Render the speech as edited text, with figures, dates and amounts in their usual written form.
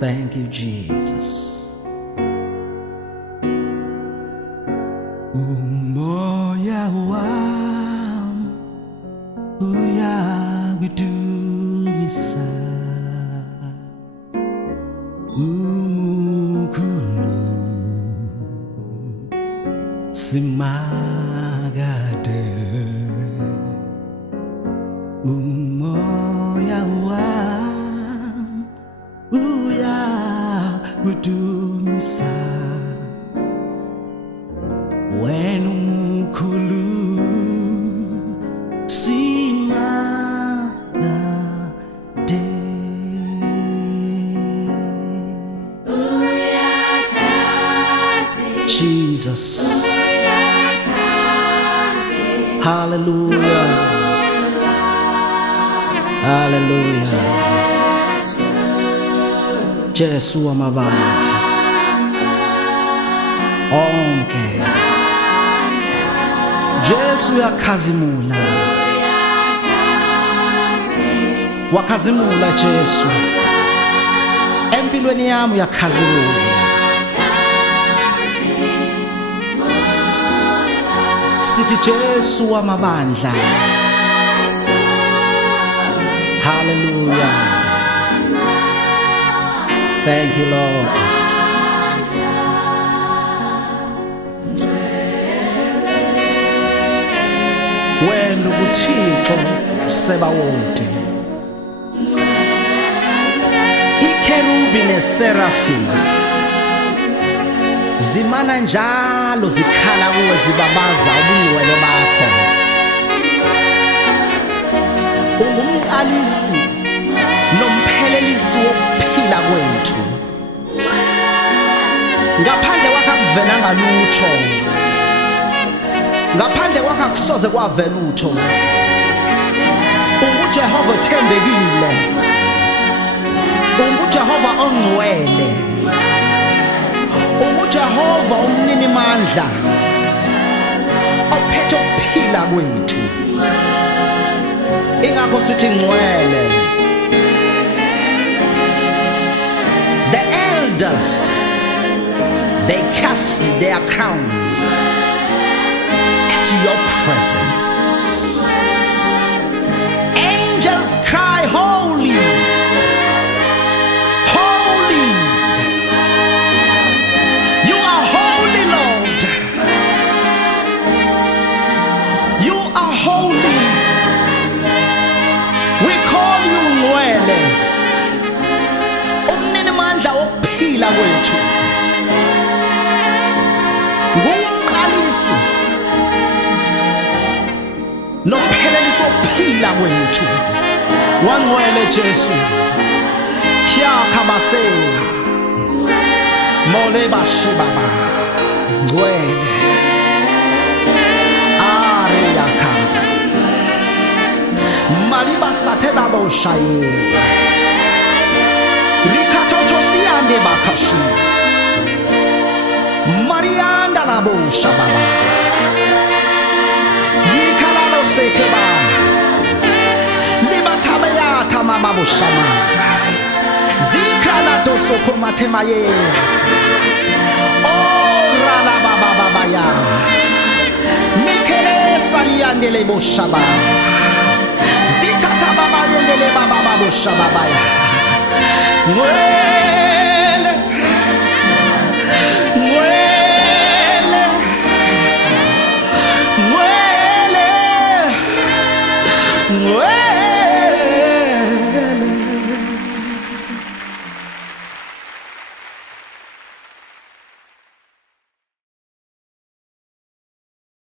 Thank you, Jesus. Umoya wami uyakudumisa, umukhulu simakade. Umoya wami uyakudumisa, wena umukhulu simakade. Jesus, hallelujah, hallelujah. Jesu wamabandla onke, Jesu uyakhazimula, wakhazimula Jesu empilweni yami, uyakhazimula. Sithi Jesu wamabandla, hallelujah. Thank you, Lord. Wena uThixo Sebawonke, ikherubi neserafi zimana njalo zikhala kuwe, zibabaza ubungcwele bakho. Ungumqalisi nomphelelisi wokuphila kwethu. Ngaphandle kwakho akuvelanga lutho, ngaphandle kwakho akusoze kwavela lutho. UnguJehova othembekile, UnguJehova ongcwele, UnguJehova umnini mandla ophethe ukuphila kwethu. Ingakho sithi ngcwele. The elders, they cast their crown at your presence. Angels cry, holy, holy. You are holy, Lord. You are holy. We call you ngcwele, umnini mandla wokuphila kwethu. Ngumqalisi nomphelelisi wokuphila kwethu. Wangcwele Jesu, hyakhabaseya mole bashibaba ngcwele ariyakha maliba sathe baboshaye rikatoto siyande bakashi Marianda labo shababa yikalalo sekeba libatabaya tamamabo shama zikrala tosoko matemaye ora la baba baba ya mikele saliandele bo shaba zitata baba yendele baba babo shababa ya